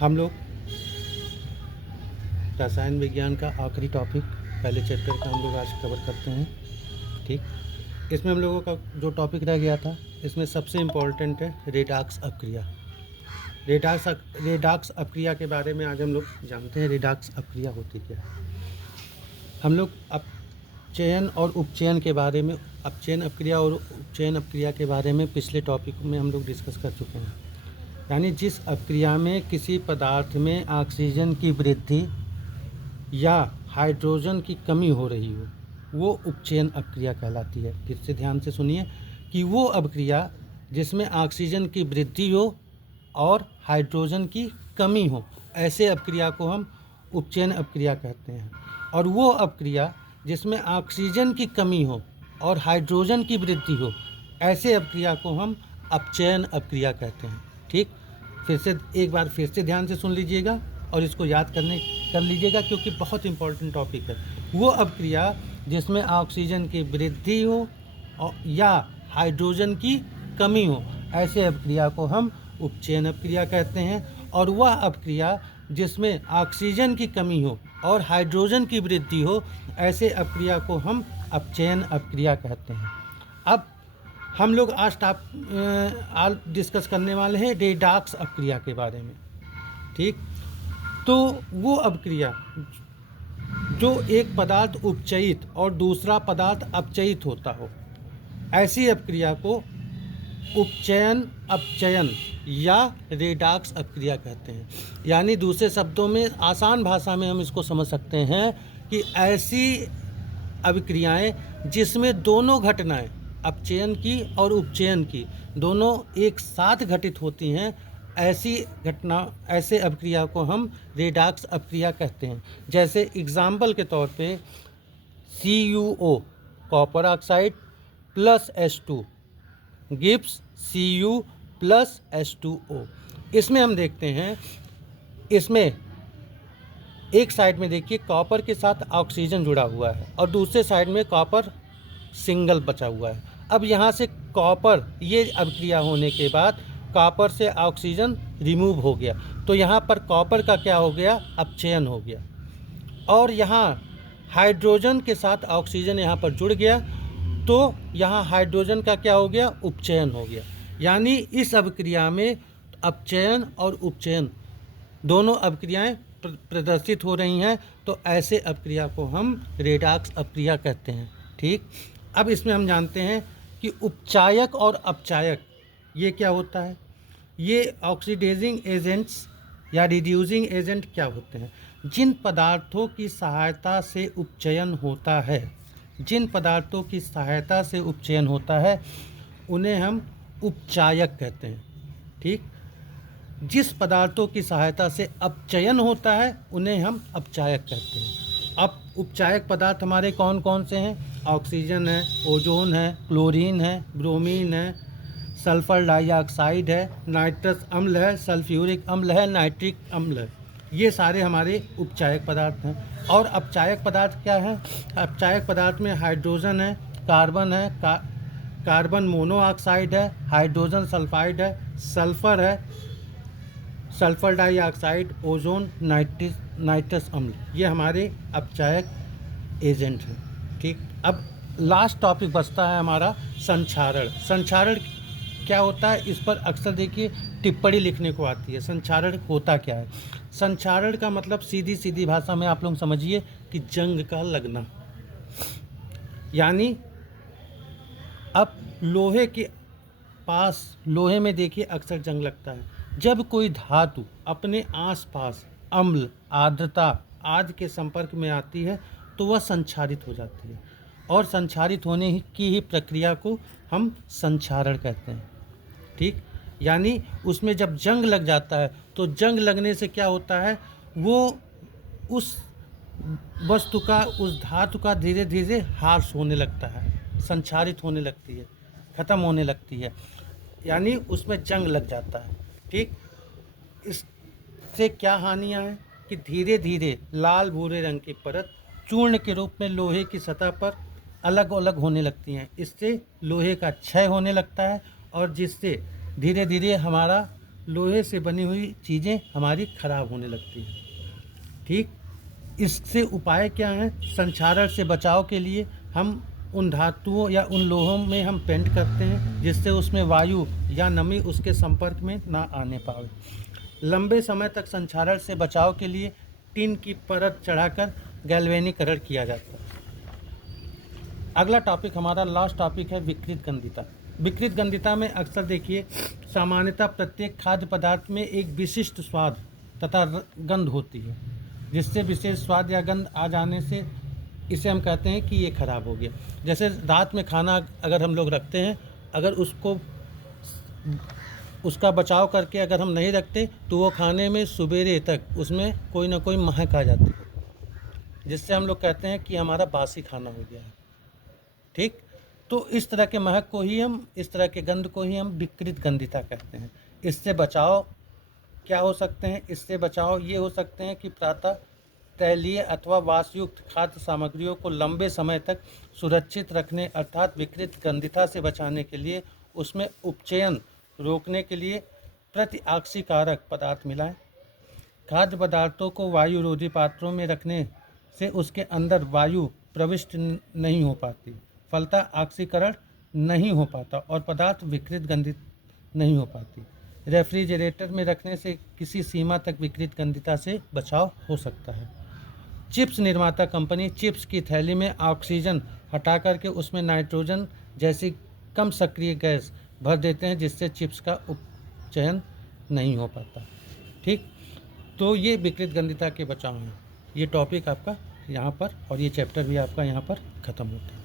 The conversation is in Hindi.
हम लोग रसायन विज्ञान का आखिरी टॉपिक पहले चैप्टर का हम लोग आज कवर करते हैं। ठीक, इसमें हम लोगों का जो टॉपिक रह गया था, इसमें सबसे इम्पोर्टेंट है रेडॉक्स अपक्रिया। रेडॉक्स अपक्रिया के बारे में आज हम लोग जानते हैं। रेडॉक्स अपक्रिया होती क्या है। हम लोग अपचयन और उपचयन के बारे में, अपचयन अपक्रिया और उपचयन अपक्रिया के बारे में पिछले टॉपिक में हम लोग डिस्कस कर चुके हैं। यानी जिस अपक्रिया में किसी पदार्थ में ऑक्सीजन की वृद्धि या हाइड्रोजन की कमी हो रही हो, वो उपचयन अपक्रिया कहलाती है। फिर से ध्यान से सुनिए कि वो अपक्रिया जिसमें ऑक्सीजन की वृद्धि हो और हाइड्रोजन की कमी हो, ऐसे अपक्रिया को हम उपचयन अपक्रिया कहते हैं। और वो अपक्रिया जिसमें ऑक्सीजन की कमी हो और हाइड्रोजन की वृद्धि हो, ऐसे अपक्रिया को हम अपचयन अपक्रिया कहते हैं। ठीक, फिर से एक बार फिर से ध्यान से सुन लीजिएगा और इसको याद कर लीजिएगा, क्योंकि बहुत इंपॉर्टेंट टॉपिक है। वो अपक्रिया जिसमें ऑक्सीजन की वृद्धि हो या हाइड्रोजन की कमी हो, ऐसे अपक्रिया को हम उपचयन अपक्रिया कहते हैं। और वह अपक्रिया जिसमें ऑक्सीजन की कमी हो और हाइड्रोजन की वृद्धि हो, ऐसे अपक्रिया को हम अपचयन अपक्रिया कहते हैं। अब हम लोग आज डिस्कस करने वाले हैं रेडॉक्स अपक्रिया के बारे में। ठीक, तो वो अपक्रिया जो एक पदार्थ उपचयित और दूसरा पदार्थ अपचयित होता हो, ऐसी अपक्रिया को उपचयन अपचयन या रेडॉक्स अपक्रिया कहते हैं। यानी दूसरे शब्दों में, आसान भाषा में हम इसको समझ सकते हैं कि ऐसी अभिक्रियाएं जिसमें दोनों घटनाएं, अपचयन की और उपचयन की, दोनों एक साथ घटित होती हैं, ऐसे अपक्रिया को हम रेडॉक्स अपक्रिया कहते हैं। जैसे एग्जाम्पल के तौर पे CuO copper oxide plus H2 gives Cu plus H2O। इसमें हम देखते हैं, इसमें एक साइड में देखिए कॉपर के साथ ऑक्सीजन जुड़ा हुआ है और दूसरे साइड में कॉपर सिंगल बचा हुआ है। अब यहाँ से कॉपर, ये अभिक्रिया होने के बाद कॉपर से ऑक्सीजन रिमूव हो गया, तो यहाँ पर कॉपर का क्या हो गया, अपचयन हो गया। और यहाँ हाइड्रोजन के साथ ऑक्सीजन यहाँ पर जुड़ गया, तो यहाँ हाइड्रोजन का क्या हो गया, उपचयन हो गया। यानी इस अभिक्रिया में अपचयन और उपचयन दोनों अभिक्रियाएं प्रदर्शित हो रही हैं, तो ऐसे अपक्रिया को हम रेडॉक्स अपक्रिया कहते हैं। ठीक, अब इसमें हम जानते हैं कि उपचायक और अपचायक ये क्या होता है। ये ऑक्सीडाइजिंग एजेंट्स या रिड्यूसिंग एजेंट क्या होते हैं। जिन पदार्थों की सहायता से उपचयन होता है, जिन पदार्थों की सहायता से उपचयन होता है, उन्हें हम उपचायक कहते हैं। ठीक, जिस पदार्थों की सहायता से अपचयन होता है, उन्हें हम अपचायक कहते हैं। अब उपचायक पदार्थ हमारे कौन कौन से हैं। ऑक्सीजन है, ओजोन है, क्लोरीन है, ब्रोमीन है, सल्फर डाइऑक्साइड है, नाइट्रस अम्ल है, सल्फ्यूरिक अम्ल है, नाइट्रिक अम्ल है। ये सारे हमारे उपचायक पदार्थ हैं। और अपचायक पदार्थ क्या है। अपचायक पदार्थ में हाइड्रोजन है, कार्बन है, कार्बन मोनोऑक्साइड है, हाइड्रोजन सल्फाइड है, सल्फर है, सल्फर डाइऑक्साइड, ओजोन, नाइट्रस अम्ल, ये हमारे अपचायक एजेंट हैं। ठीक, अब लास्ट टॉपिक बचता है हमारा संक्षारण। संक्षारण क्या होता है, इस पर अक्सर देखिए टिप्पणी लिखने को आती है। संक्षारण होता क्या है। संक्षारण का मतलब सीधी सीधी भाषा में आप लोग समझिए कि जंग का लगना। यानी अब लोहे के पास, लोहे में देखिए अक्सर जंग लगता है। जब कोई धातु अपने आसपास अम्ल, आर्द्रता आदि के संपर्क में आती है, तो वह संक्षारित हो जाती है। और संक्षारित होने की ही प्रक्रिया को हम संक्षारण कहते हैं। ठीक, यानी उसमें जब जंग लग जाता है, तो जंग लगने से क्या होता है, वो उस वस्तु का, उस धातु का धीरे धीरे ह्रास होने लगता है, संक्षारित होने लगती है, ख़त्म होने लगती है, यानी उसमें जंग लग जाता है। ठीक, इससे क्या हानियाँ हैं कि धीरे धीरे लाल भूरे रंग की परत चूर्ण के रूप में लोहे की सतह पर अलग अलग होने लगती हैं। इससे लोहे का क्षय होने लगता है और जिससे धीरे धीरे हमारा लोहे से बनी हुई चीज़ें हमारी खराब होने लगती हैं। ठीक, इससे उपाय क्या है? संक्षारण से बचाव के लिए हम उन धातुओं या उन लोहों में हम पेंट करते हैं जिससे उसमें वायु या नमी उसके संपर्क में ना आने पाए। लंबे समय तक संक्षारण से बचाव के लिए टिन की परत चढ़ाकर गैल्वेनीकरण किया जाता है। अगला टॉपिक हमारा लास्ट टॉपिक है विकृत गंधिता। विकृत गंधिता में अक्सर देखिए सामान्यतः प्रत्येक खाद्य पदार्थ में एक विशिष्ट स्वाद तथा गंध होती है, जिससे विशेष स्वाद या गंध आ जाने से इसे हम कहते हैं कि ये खराब हो गया। जैसे रात में खाना अगर हम लोग रखते हैं, अगर उसका बचाव करके अगर हम नहीं रखते तो वो खाने में सुबेरे तक उसमें कोई ना कोई महक आ जाती है, जिससे हम लोग कहते हैं कि हमारा बासी खाना हो गया है। ठीक, तो इस तरह के महक को ही हम, इस तरह के गंध को ही हम विकृत गंधिता कहते हैं। इससे बचाव क्या हो सकते हैं? इससे बचाव ये हो सकते हैं कि प्रातः तैलीय अथवा वासयुक्त खाद्य सामग्रियों को लंबे समय तक सुरक्षित रखने अर्थात विकृत गंधिता से बचाने के लिए उसमें उपचयन रोकने के लिए प्रतिऑक्सीकारक पदार्थ मिलाएं। खाद्य पदार्थों को वायुरोधी पात्रों में रखने से उसके अंदर वायु प्रविष्ट नहीं हो पाती, फलतः ऑक्सीकरण नहीं हो पाता और पदार्थ विकृत गंधित नहीं हो पाती। रेफ्रिजरेटर में रखने से किसी सीमा तक विकृत गंधिता से बचाव हो सकता है। चिप्स निर्माता कंपनी चिप्स की थैली में ऑक्सीजन हटा करके उसमें नाइट्रोजन जैसी कम सक्रिय गैस भर देते हैं, जिससे चिप्स का उपचयन नहीं हो पाता। ठीक, तो ये विकृत गंधिता के बचाव हैं। ये टॉपिक आपका यहाँ पर और ये चैप्टर भी आपका यहाँ पर ख़त्म होता है।